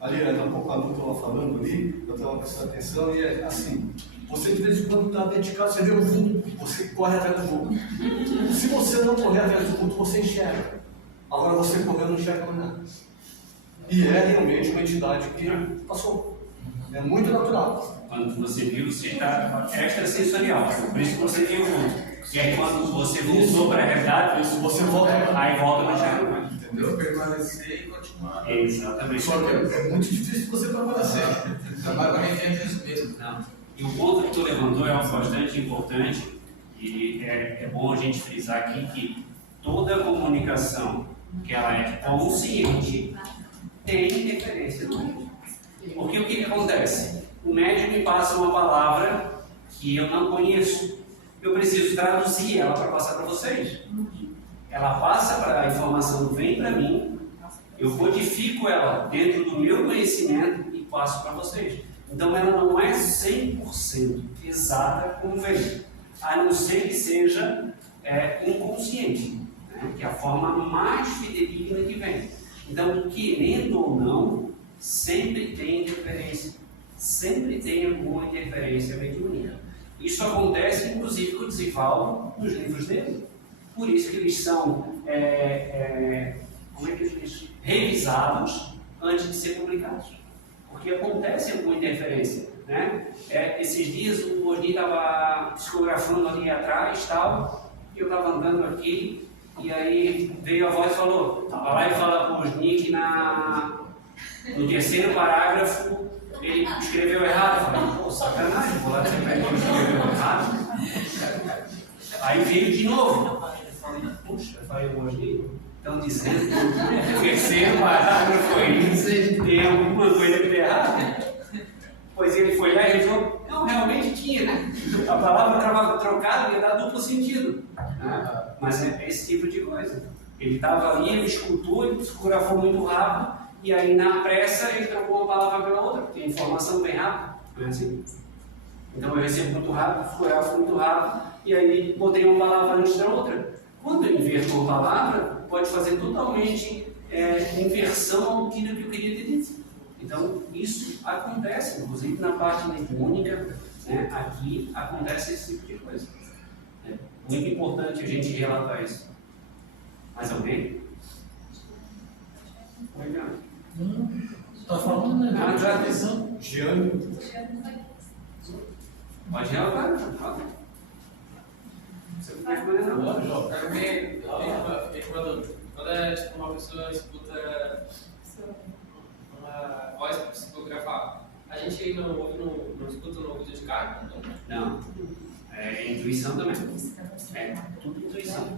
Ali, ainda há pouco a Lu estava falando ali, eu estava prestando atenção, e é assim, você de vez em quando está dentro de casa, você vê um vulto, você corre atrás do vulto. Se você não correr atrás do vulto, você enxerga. Agora você correu, não enxerga mais nada. E é realmente uma entidade que passou. É muito natural. Quando você viu, você está extrasensorial. Por isso que você viu o vulto. E aí quando você voltou para a realidade, você volta, aí volta no enxerga. Entendeu? Permanecer e continuar. Exatamente. Só que é muito difícil você permanecer. Trabalhamento é isso mesmo. Não. E o ponto que tu levantou é algo bastante importante, e é bom a gente frisar aqui que toda comunicação que ela é consciente tem interferência no médium. Porque o que acontece? O médium me passa uma palavra que eu não conheço. Eu preciso traduzir ela para passar para vocês. Ela passa para a informação, vem para mim, eu codifico ela dentro do meu conhecimento e passo para vocês. Então ela não é 100% exata como vem, a não ser que seja inconsciente, né? Que é a forma mais fidedigna que vem. Então, querendo ou não, sempre tem interferência, sempre tem alguma interferência mediúnica. Isso acontece, inclusive, com o Divaldo nos livros dele. Por isso que eles são revisados antes de ser publicados. Porque acontece alguma interferência. Né? Esses dias o Osni estava psicografando ali atrás, tal, e eu estava andando aqui, e aí veio a voz e falou, vai lá e fala para o Osni que no terceiro parágrafo ele escreveu errado. Eu falei, pô, sacanagem, vou lá dizer para ele que escreveu errado. Aí veio de novo. Eu falei, puxa, eu falei, Osni, estão dizendo que o terceiro parágrafo aí tem alguma coisa que está errada. Pois ele foi lá e ele falou, não, realmente tinha, né? A palavra estava trocada e ia dar duplo sentido. Né? Mas é esse tipo de coisa. Ele estava ali, ele escutou, ele psicografou muito rápido, e aí na pressa ele trocou uma palavra pela outra, porque a informação vem rápido, não é assim? Então eu recebo muito rápido, psicografo muito rápido, e aí botei uma palavra antes da outra. Quando eu inverto uma palavra, pode fazer totalmente inversão do que eu queria ter dito. Então, isso acontece, inclusive na parte mediúnica, né? Aqui acontece esse tipo de coisa. É muito importante a gente relatar isso. Mais alguém? Legal. Está falando, né? Ah, já atenção. Giane. Pode relatar, fala. Você não pode fazer nada. Quando é tipo uma pessoa escuta uma voz psicografada, a gente não escuta no ouvido de carne? Não. É intuição também. É tudo intuição.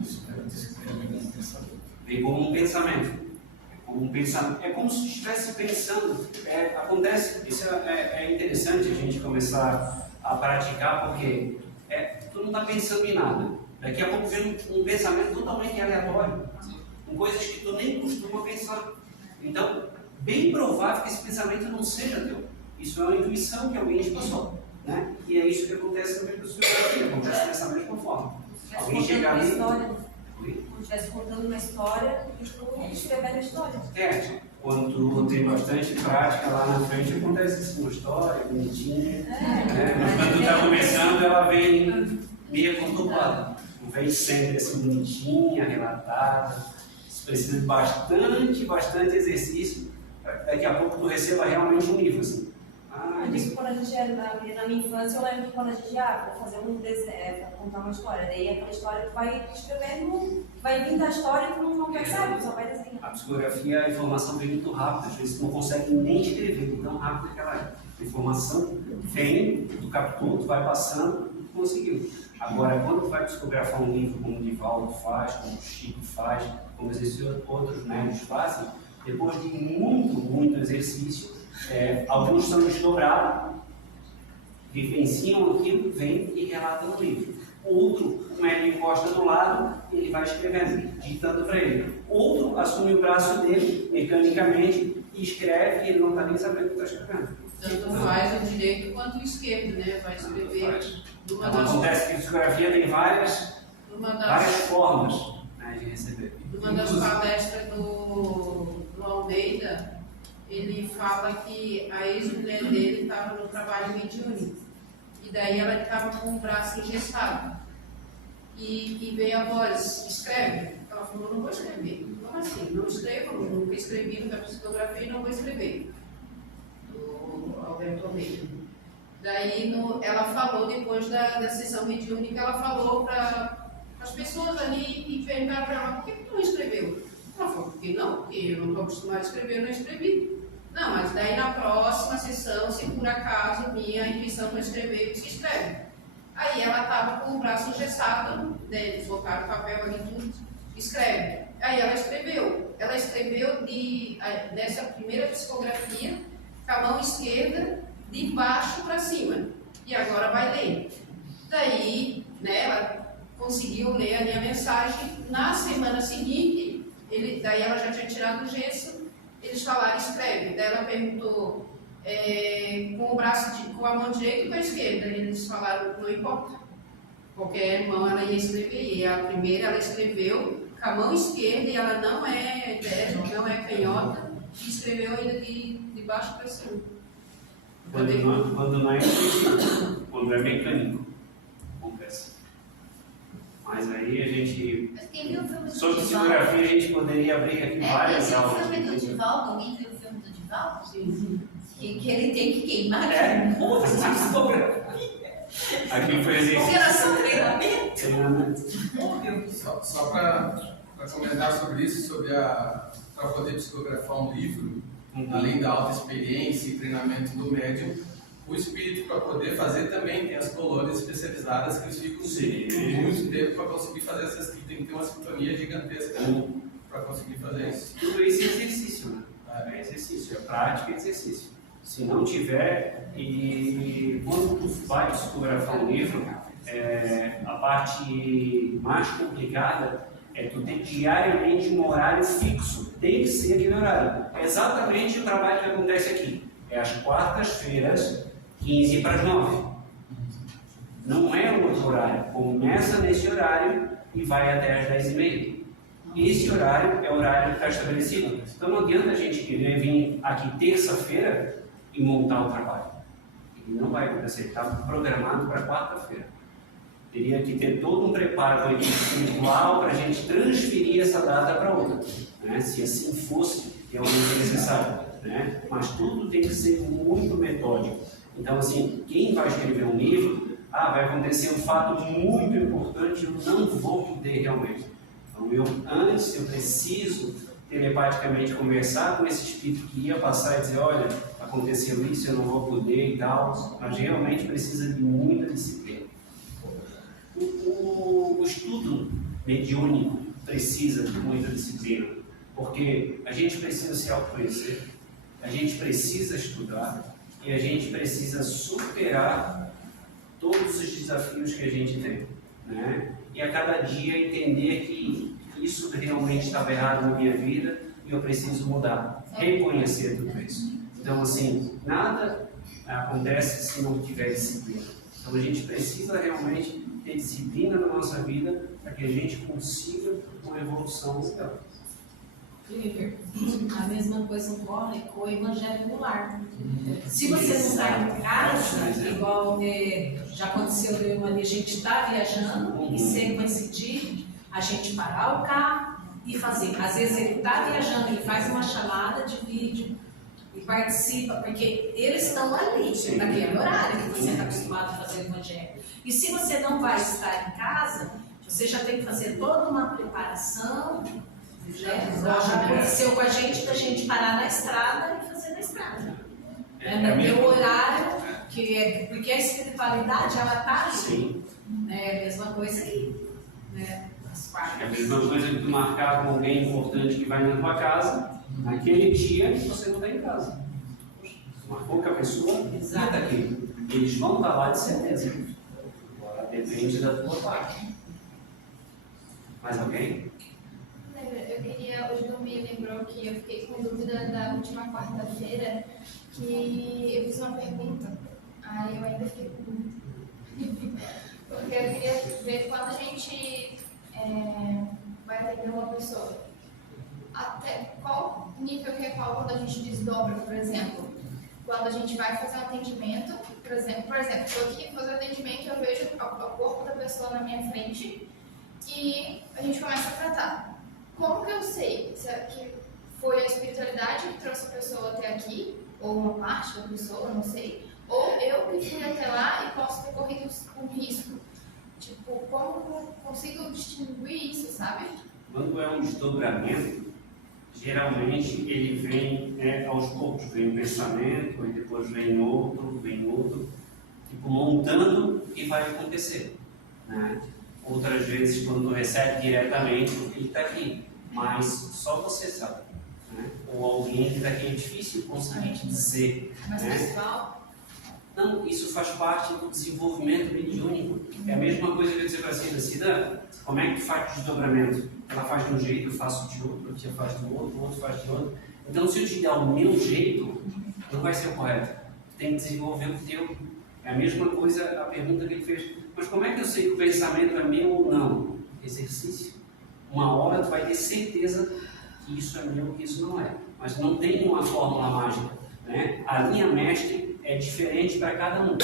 Vem como um pensamento. É como se estivesse pensando. Acontece, isso é interessante a gente começar a praticar, porque tu não está pensando em nada. Daqui a pouco vem um pensamento totalmente aleatório, com coisas que tu nem costuma pensar. Então, bem provável que esse pensamento não seja teu. Isso é uma intuição que alguém expressou, né? E é isso que acontece também com a psicografia, acontece dessa mesma forma. Alguém chega ali... Como se estivesse contando uma história e tu escrevendo a história. Quando tu tem bastante prática lá na frente, acontece assim, uma história bonitinha. Mas quando tu está começando, ela vem meio conturbada. Não vem sempre assim bonitinha, relatada. Você precisa de bastante exercício. Daqui a pouco tu receba realmente um livro assim. Eu digo que quando a gente era na minha infância, eu lembro que quando a gente ia fazer um desenho, para contar uma história, daí aquela história tu vai escrevendo, vai vindo a história e tu não percebe, só vai desenhar. A psicografia, a informação vem muito rápida, às vezes tu não consegue nem escrever tão rápido que ela é. A informação vem, tu captou, tu vai passando e tu conseguiu. Agora, quando tu vai psicografar um livro, como o Divaldo faz, como o Chico faz, como esses outros médicos fazem, depois de muito exercício, alguns são desdobrados, vivenciam aquilo, vêm e relatam no livro. Outro, o médico encosta do lado e ele vai escrevendo, ditando para ele. Outro assume o braço dele mecanicamente e escreve e ele não está nem sabendo o que está escrevendo. Tanto faz o direito quanto o esquerdo, né? Vai escrever. Acontece que a psicografia tem várias formas, né, de receber. Numa das palestras do Almeida, ele fala que a ex-mulher dele estava no trabalho mediúnico. E daí ela estava com o braço engessado. E veio a voz, escreve. Ela falou, não vou escrever. Como assim? Não escrevo, nunca escrevi, nunca psicografia e não vou escrever. Do Alberto Almeida. Daí ela falou, depois da sessão mediúnica, ela falou para as pessoas ali e perguntaram para ela, por que tu não escreveu? Ela falou, porque eu não estou acostumada a escrever, eu não escrevi. Não, mas daí na próxima sessão, se por acaso minha intuição para escrever, você escreve. Aí ela estava com o braço engessado, né, deslocaram o papel ali tudo, escreve. Aí ela escreveu. Ela escreveu nessa primeira psicografia, com a mão esquerda, de baixo para cima. E agora vai ler. Daí, né, ela conseguiu ler a minha mensagem. Na semana seguinte, daí ela já tinha tirado o gesso. Eles falaram, escreve. Daí ela perguntou com a mão direita ou com a esquerda. Eles falaram, não importa. Qualquer mão ela ia escrever. E a primeira ela escreveu com a mão esquerda e ela não é destro, não é canhota. E escreveu ainda de baixo para cima. Quando não é intuitivo, quando é mecânico, acontece. Mas aí a gente. Mas quem viu o filme do sobre Divaldo? psicografia a gente poderia abrir aqui várias aulas. O filme do Divaldo, alguém viu o filme do Divaldo? Sim. Que ele tem que queimar É. um monte de psicografia. Aqui foi exercício. Porque era só treinamento. Só para comentar sobre isso, para poder psicografar um livro, além da alta experiência e treinamento do médium, o espírito, para poder fazer, também tem as colônias especializadas que eles ficam muito tempo para conseguir fazer essas. Tem que ter uma sintonia gigantesca para conseguir fazer isso. Tudo isso é exercício, né? É exercício, é prática e exercício. Se não tiver, e quando tu vai psicografar um livro, a parte mais complicada é tu ter diariamente um horário fixo, tem que ser aquele horário. É exatamente o trabalho que acontece aqui. É às quartas-feiras, 15 para as 9. Não é um outro horário. Começa nesse horário e vai até às 10h30. Esse horário é o horário que está estabelecido. Então não adianta a gente querer vir aqui terça-feira e montar o trabalho. Ele não vai acontecer, está programado para quarta-feira. Teria que ter todo um preparo com a equipe espiritual para a gente transferir essa data para outra, né? Se assim fosse realmente necessário, né? Mas tudo tem que ser muito metódico. Então, assim, quem vai escrever um livro, vai acontecer um fato muito importante, eu não vou poder realmente. Então, eu preciso telepaticamente conversar com esse espírito que ia passar e dizer, olha, aconteceu isso, eu não vou poder e tal, mas realmente precisa de muita disciplina. O estudo mediúnico precisa de muita disciplina, porque a gente precisa se autoconhecer, a gente precisa estudar e a gente precisa superar todos os desafios que a gente tem, né? E a cada dia entender que isso realmente estava errado na minha vida e eu preciso mudar, reconhecer tudo isso. Então, assim, nada acontece se não tiver disciplina. Então, a gente precisa realmente ter disciplina na nossa vida para que a gente consiga uma evolução legal. A mesma coisa ocorre com o evangelho no lar. Se você não está em casa, igual já aconteceu de uma vez, a gente está viajando e sem coincidir, a gente parar o carro e fazer. Às vezes ele está viajando, ele faz uma chamada de vídeo e participa, porque eles estão ali, naquele horário que você está acostumado a fazer o evangelho. E se você não vai estar em casa, você já tem que fazer toda uma preparação. Já aconteceu com a gente, da gente parar na estrada e fazer na estrada. No horário, porque a espiritualidade, ela está ali. Sim. É a mesma coisa que as partes. É a mesma coisa que tu marcar com alguém importante que vai na tua casa, naquele dia você não está em casa. Marcou com a pessoa e está aqui. Eles vão estar lá de certeza. Agora depende da tua parte. Mais alguém? Eu queria, hoje não me lembrou que eu fiquei com dúvida da última quarta-feira, que eu fiz uma pergunta, aí eu ainda fiquei com dúvida. Porque eu queria ver quando a gente vai atender uma pessoa, até qual nível que é qual quando a gente desdobra, por exemplo. Quando a gente vai fazer um atendimento, por exemplo, estou aqui fazer um atendimento, eu vejo o corpo da pessoa na minha frente e a gente começa a tratar. Como que eu sei que foi a espiritualidade que trouxe a pessoa até aqui, ou uma parte da pessoa, não sei, ou eu que fui até lá e posso ter corrido um risco? Tipo, como consigo distinguir isso, sabe? Quando é um desdobramento, geralmente ele vem aos poucos, vem um pensamento, e depois vem outro, tipo montando e vai acontecer, né? Outras vezes, quando tu recebe diretamente, ele está aqui, mas só você sabe, né? Ou alguém que está aqui é difícil conseguir te dizer. Mas pessoal? Não, isso faz parte do desenvolvimento mediúnico. É a mesma coisa que eu dizer para a Cida, como é que tu faz o desdobramento? Ela faz de um jeito, eu faço de outro, a tia faz de outro, o outro faz de outro. Então, se eu te der o meu jeito, não vai ser o correto. Tu tem que desenvolver o teu. É a mesma coisa a pergunta que ele fez. Mas como é que eu sei que o pensamento é meu ou não? Exercício. Uma hora tu vai ter certeza que isso é meu, que isso não é. Mas não tem uma fórmula mágica, né? A linha mestre é diferente para cada um.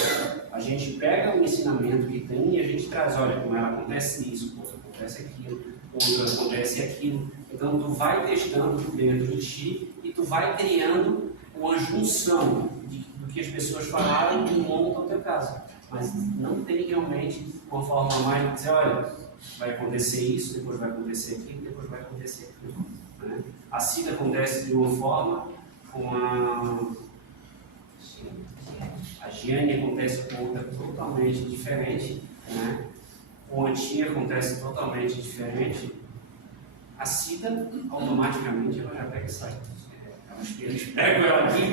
A gente pega o ensinamento que tem e a gente traz, olha, como ela acontece isso, outro acontece aquilo, outro acontece aquilo. Então tu vai testando dentro de ti e tu vai criando uma junção do que as pessoas falaram e monta o teu caso. Mas não tem realmente uma forma mais de dizer, olha, vai acontecer isso, depois vai acontecer aquilo, depois vai acontecer aquilo. Né? A Cida acontece de uma forma, com a Giane acontece com outra totalmente diferente, né? Com a tia acontece totalmente diferente. A Cida, automaticamente, ela já pega e sai. Eles pegam ela aqui e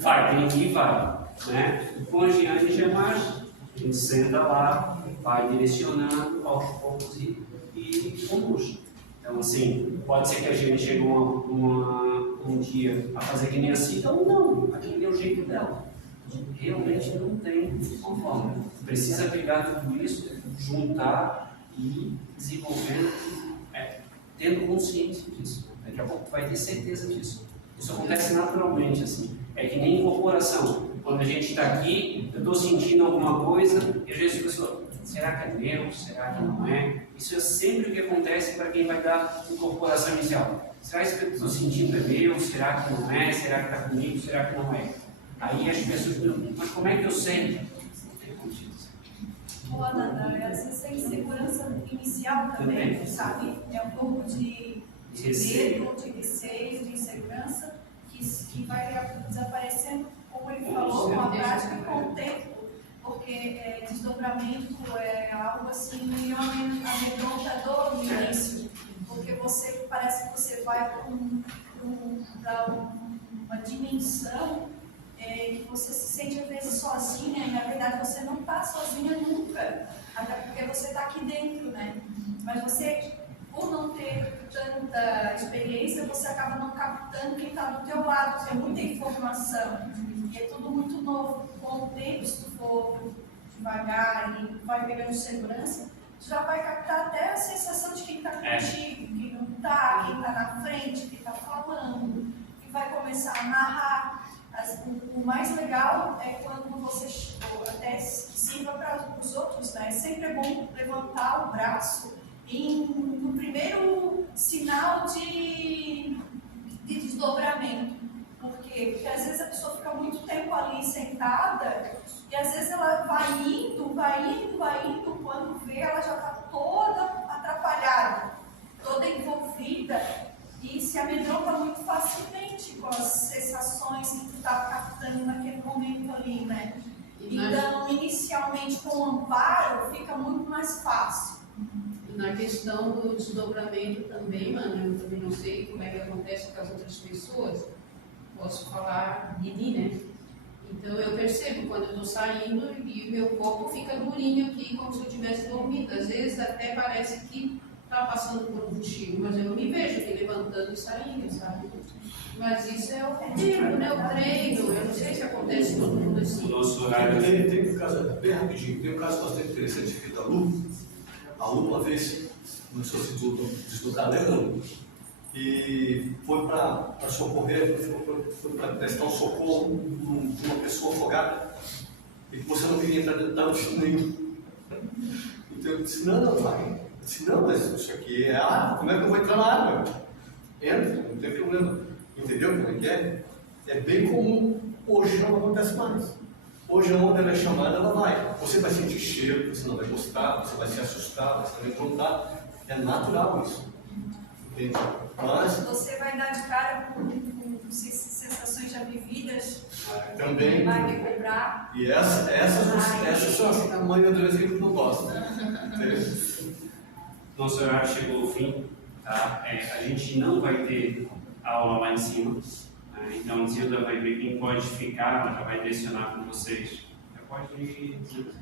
vai, tem que ir, vai. Né? E com a Giane já é mais, a gente senta lá, vai direcionando aos poucos e conduz. Então, assim, pode ser que a Giane chegou um dia a fazer que nem a Cida ou não, aquele é o jeito dela. Realmente não tem uma forma. Precisa pegar tudo isso, juntar e desenvolver, tendo consciência disso. Daqui a pouco tu vai ter certeza disso. Isso acontece naturalmente, assim. É que nem incorporação. Quando a gente está aqui, eu estou sentindo alguma coisa, e às vezes a pessoa, será que é meu? Será que não é? Isso é sempre o que acontece para quem vai dar incorporação inicial. Será que isso que eu estou sentindo é meu? Será que não é? Será que está comigo? Será que não é? Aí as pessoas perguntam, mas como é que eu sei? Ana, às vezes tem segurança inicial também, sabe? É um pouco de medo, de receio, de insegurança, que vai desaparecendo, como ele falou, com a prática e com o tempo. porque desdobramento é algo assim meio amedrontador no início, porque parece que você vai para uma dimensão que você se sente às vezes sozinha, e na verdade você não está sozinha nunca, até porque você está aqui dentro, né? Mas você, por não ter tanta experiência, você acaba não captando quem está do teu lado, tem muita informação, e é tudo muito novo. Com o tempo, se tu for devagar e vai pegando segurança, tu já vai captar até a sensação de quem está contigo, quem não está, quem está na frente, quem está falando, e vai começar a narrar. O mais legal é quando você, até sirva para os outros, né? Sempre é bom levantar o braço no primeiro sinal de desdobramento. Por quê? Porque às vezes a pessoa fica muito tempo ali sentada e às vezes ela vai indo, quando vê ela já está toda atrapalhada, toda envolvida e se amedronta muito facilmente com as sensações que tu está captando naquele momento ali, né? Então, inicialmente com o amparo fica muito mais fácil. Na questão do desdobramento também, mano, eu também não sei como é que acontece com as outras pessoas, posso falar de mim, né? Então eu percebo quando eu estou saindo e o meu corpo fica durinho aqui, como se eu tivesse dormido. Às vezes até parece que está passando por um cochilo, mas eu não me vejo me levantando e saindo, sabe? Mas isso é o tempo, né? O treino, eu não sei se acontece todo mundo assim. Tem um caso, bem rapidinho, tem um caso bastante interessante aqui da Lu. A Lu uma vez começou a se desdobrar levando e foi para socorrer, foi para prestar um socorro de uma pessoa afogada e que você não queria entrar dentro da piscina nenhum. Então eu disse, não, vai. Eu disse, não, mas isso aqui é água, como é que eu vou entrar na água? Entra, não tem problema. Entendeu como é que é? É bem comum, hoje não acontece mais. Hoje, onde ela é chamada, ela vai. Você vai sentir cheiro, você não vai gostar, você vai se assustar, você vai contar. É natural isso. Entende? Mas você vai dar de cara com sensações já vividas, também. vai recobrar. E essas são a maioria das vezes que a gente não gosta. Nosso horário chegou ao fim. Tá? A gente não vai ter aula lá em cima. Então, a Zilda vai ver quem pode ficar, ela já vai direcionar com vocês. Já pode ir, Zilda.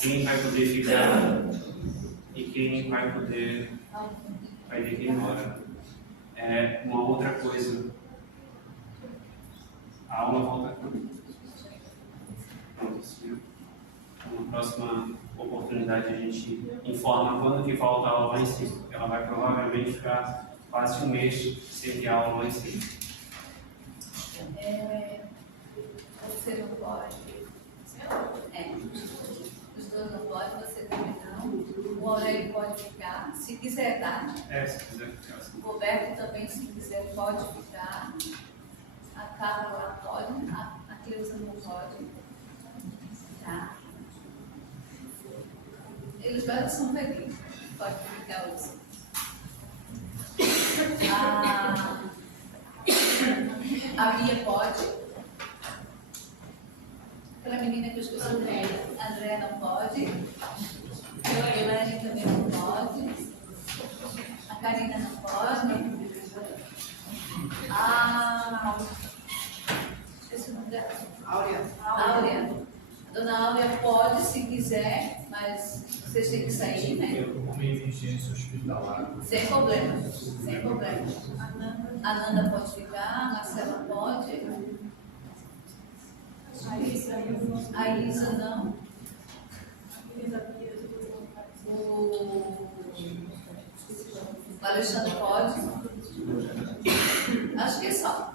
Quem vai poder ficar e quem vai poder ter que ir embora. Uma outra coisa. A aula volta quando? Na próxima oportunidade a gente informa quando que volta a aula lá em cima. Ela vai provavelmente ficar quase um mês sem ter aula lá em cima. Você não pode. Os dois não podem, você também não. O Aurélio pode ficar, se quiser, tá? Se quiser ficar. O Roberto também, se quiser, pode ficar. A Carla pode, a Cleusa não pode. Tá? Eles já são felizes. Pode ficar os. A Bia pode. Aquela menina que eu esqueci o nome. A André não pode. A Elaine também não pode. A Karina não pode. Esqueci o nome dela. Áurea. A dona Áurea pode, se quiser, mas vocês têm que sair, né? Uma emergência hospitalar. Sem problema. Sem problema. A Nanda pode ficar, a Marcela pode. A Isa não. O Alexandre pode. Acho que é só.